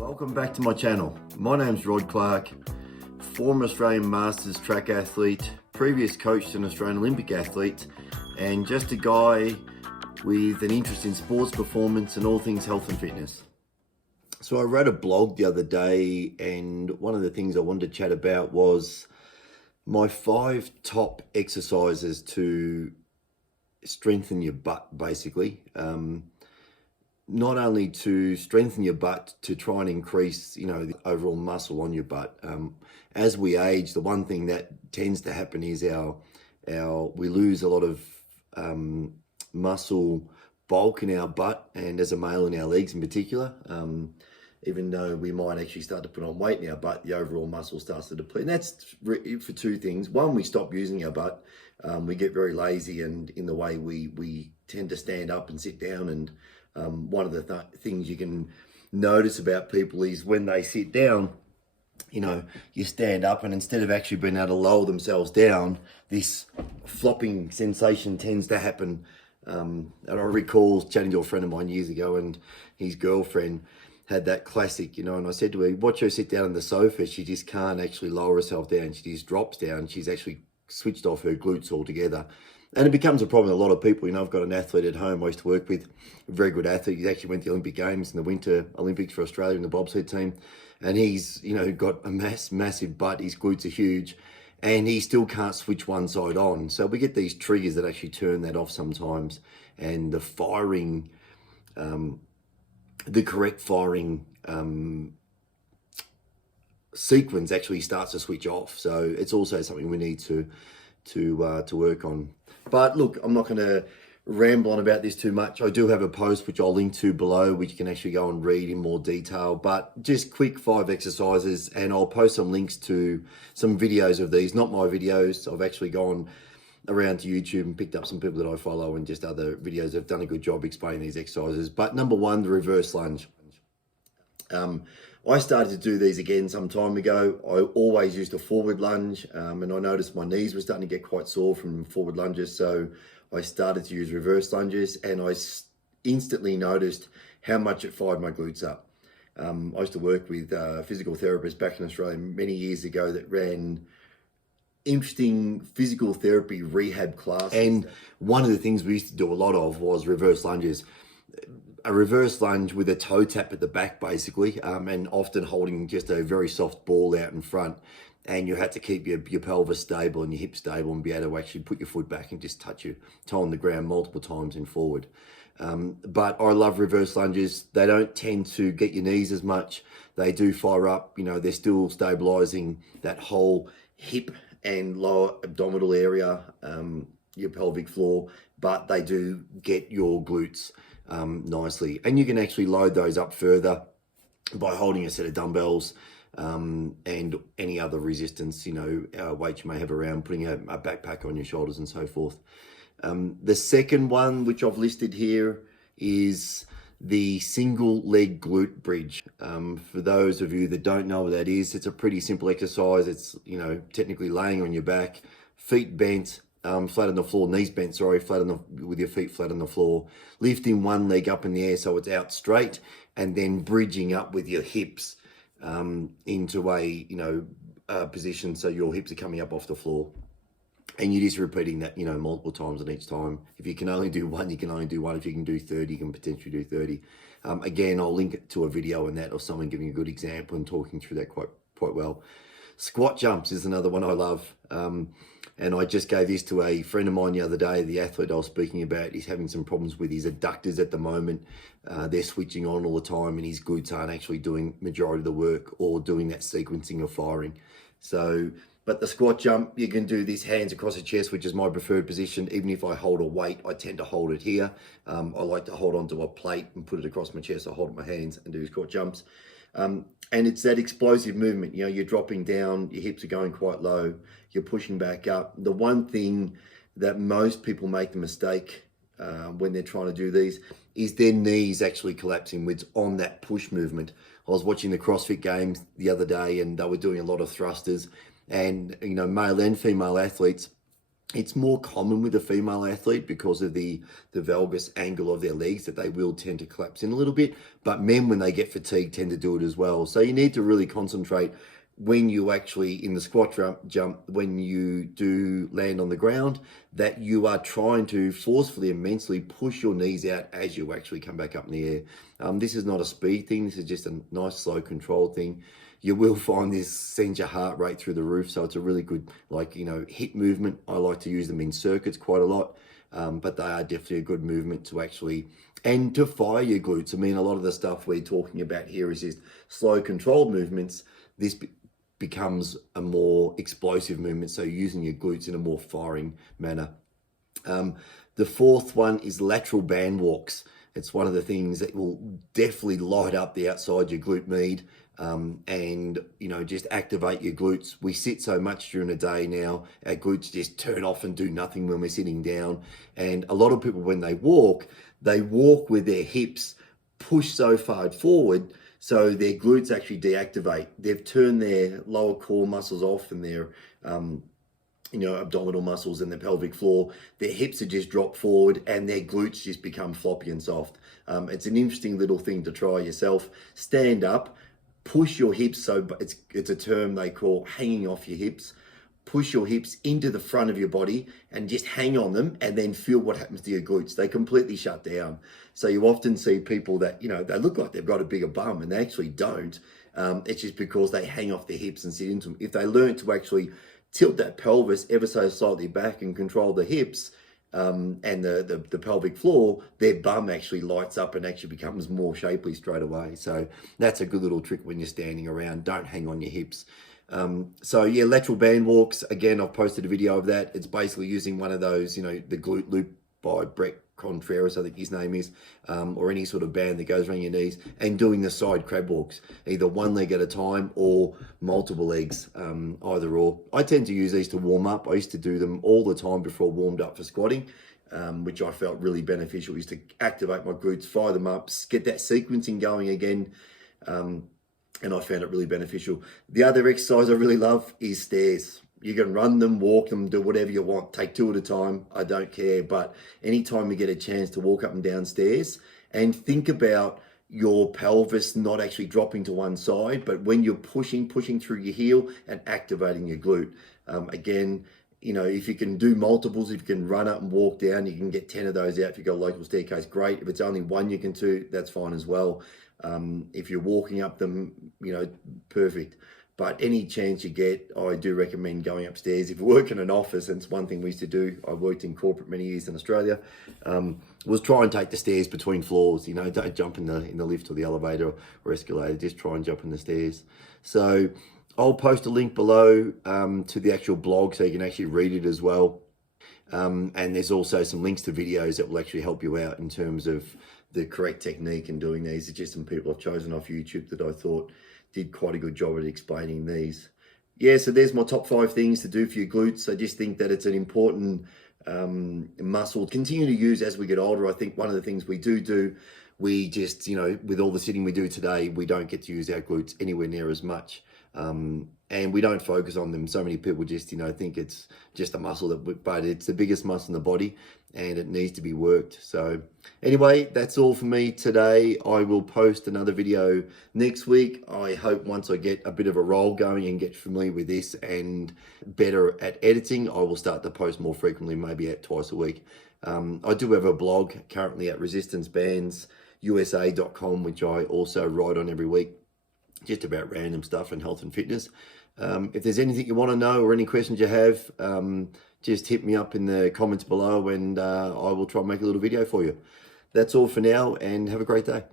Welcome back to my channel. My name's Rod Clark, former Australian Masters track athlete, previous coach to an Australian Olympic athlete, and just a guy with an interest in sports performance and all things health and fitness. So I wrote a blog the other day, and one of the things I wanted to chat about was my 5 top exercises to strengthen your butt, basically. Not only to strengthen your butt, to try and increase, the overall muscle on your butt. As we age, the one thing that tends to happen is we lose a lot of muscle bulk in our butt, and as a male in our legs in particular. Even though we might actually start to put on weight in our butt, the overall muscle starts to deplete. And that's for 2 things. One, we stop using our butt. We get very lazy, and in the way we tend to stand up and sit down. And one of the things you can notice about people is when they sit down, you stand up, and instead of actually being able to lower themselves down, this flopping sensation tends to happen. And I recall chatting to a friend of mine years ago, and his girlfriend had that classic, and I said to her, watch her sit down on the sofa. She just can't actually lower herself down. She just drops down. She's actually switched off her glutes altogether. And it becomes a problem with a lot of people. I've got an athlete at home I used to work with, a very good athlete. He actually went to the Olympic Games in the Winter Olympics for Australia in the bobsled team. And he's, got a massive butt. His glutes are huge, and he still can't switch one side on. So we get these triggers that actually turn that off sometimes. And the firing, the correct firing sequence actually starts to switch off. So it's also something we need to work on. But look, I'm not going to ramble on about this too much. I do have a post which I'll link to below, which you can actually go and read in more detail. But just quick 5 exercises, and I'll post some links to some videos of these. Not my videos. I've actually gone around to YouTube and picked up some people that I follow, and just other videos that have done a good job explaining these exercises. But number 1, the reverse lunge. I started to do these again some time ago. I always used a forward lunge, and I noticed my knees were starting to get quite sore from forward lunges. So I started to use reverse lunges, and I instantly noticed how much it fired my glutes up. I used to work with physical therapists back in Australia many years ago that ran interesting physical therapy rehab classes. And one of the things we used to do a lot of was reverse lunges. A reverse lunge with a toe tap at the back, basically, and often holding just a very soft ball out in front. And you had to keep your pelvis stable and your hips stable, and be able to actually put your foot back and just touch your toe on the ground multiple times in forward. But I love reverse lunges. They don't tend to get your knees as much. They do fire up. They're still stabilizing that whole hip and lower abdominal area, your pelvic floor, but they do get your glutes nicely. And you can actually load those up further by holding a set of dumbbells and any other resistance, weight you may have around, putting a backpack on your shoulders and so forth. The second one, which I've listed here, is the single leg glute bridge. For those of you that don't know what that is, it's a pretty simple exercise. It's, technically laying on your back, feet bent, flat on the floor, knees bent, with your feet flat on the floor, lifting one leg up in the air so it's out straight, and then bridging up with your hips into a position so your hips are coming up off the floor. And you're just repeating that, multiple times, and each time, if you can only do one, you can only do one. If you can do 30, you can potentially do 30. Again, I'll link it to a video in that, or someone giving a good example and talking through that quite well. Squat jumps is another one I love. And I just gave this to a friend of mine the other day. The athlete I was speaking about, he's having some problems with his adductors at the moment. They're switching on all the time, and his glutes aren't actually doing majority of the work or doing that sequencing of firing. But the squat jump, you can do this hands across the chest, which is my preferred position. Even if I hold a weight, I tend to hold it here. I like to hold onto a plate and put it across my chest. I hold my hands and do squat jumps. And it's that explosive movement. You're dropping down, your hips are going quite low, you're pushing back up. The one thing that most people make the mistake when they're trying to do these is their knees actually collapsing with on that push movement. I was watching the CrossFit Games the other day, and they were doing a lot of thrusters, and male and female athletes It's more common with a female athlete because of the valgus angle of their legs that they will tend to collapse in a little bit. But men, when they get fatigued, tend to do it as well. So you need to really concentrate when you actually, in the squat jump, when you do land on the ground, that you are trying to forcefully and mentally push your knees out as you actually come back up in the air. This is not a speed thing. This is just a nice, slow, controlled thing. You will find this sends your heart rate through the roof. So it's a really good, like, hip movement. I like to use them in circuits quite a lot, but they are definitely a good movement to actually, and to fire your glutes. I mean, a lot of the stuff we're talking about here is just slow, controlled movements. This becomes a more explosive movement. So using your glutes in a more firing manner. The fourth one is lateral band walks. It's one of the things that will definitely light up the outside your glute med, and just activate your glutes. We sit so much during the day now, our glutes just turn off and do nothing when we're sitting down. And a lot of people, when they walk with their hips pushed so far forward, so their glutes actually deactivate. They've turned their lower core muscles off and their abdominal muscles and the pelvic floor. Their hips are just dropped forward and their glutes just become floppy and soft. It's an interesting little thing to try yourself. Stand up, push your hips. So it's a term they call hanging off your hips. Push your hips into the front of your body and just hang on them, and then feel what happens to your glutes. They completely shut down. So you often see people that, they look like they've got a bigger bum and they actually don't. It's just because they hang off their hips and sit into them. If they learn to actually tilt that pelvis ever so slightly back and control the hips and the pelvic floor, their bum actually lights up and actually becomes more shapely straight away. So that's a good little trick when you're standing around. Don't hang on your hips. So yeah, lateral band walks. Again, I've posted a video of that. It's basically using one of those, the glute loop by Brett Contreras, I think his name is, or any sort of band that goes around your knees, and doing the side crab walks, either one leg at a time or multiple legs, either or. I tend to use these to warm up. I used to do them all the time before I warmed up for squatting, which I felt really beneficial. I used to activate my glutes, fire them up, get that sequencing going again, and I found it really beneficial. The other exercise I really love is stairs. You can run them, walk them, do whatever you want. Take two at a time. I don't care. But anytime you get a chance to walk up and down stairs, and think about your pelvis not actually dropping to one side, but when you're pushing through your heel and activating your glute. Again, if you can do multiples, if you can run up and walk down, you can get 10 of those out. If you've got a local staircase, great. If it's only one you can do, that's fine as well. If you're walking up them, perfect. But any chance you get, I do recommend going upstairs. If you work in an office, and it's one thing we used to do, I worked in corporate many years in Australia, was try and take the stairs between floors. Don't jump in the lift or the elevator or escalator. Just try and jump in the stairs. So I'll post a link below to the actual blog so you can actually read it as well. And there's also some links to videos that will actually help you out in terms of the correct technique in doing these. It's just some people I've chosen off YouTube that I thought did quite a good job at explaining these. Yeah, so there's my top 5 things to do for your glutes. I just think that it's an important muscle to continue to use as we get older. I think one of the things we do, we just, with all the sitting we do today, we don't get to use our glutes anywhere near as much. And we don't focus on them. So many people just, think it's just a muscle, but it's the biggest muscle in the body and it needs to be worked. So anyway, that's all for me today. I will post another video next week. I hope once I get a bit of a roll going and get familiar with this and better at editing, I will start to post more frequently, maybe at twice a week. I do have a blog currently at resistancebands.usa.com, which I also write on every week, just about random stuff and health and fitness. If there's anything you want to know or any questions you have, just hit me up in the comments below and I will try and make a little video for you. That's all for now, and have a great day.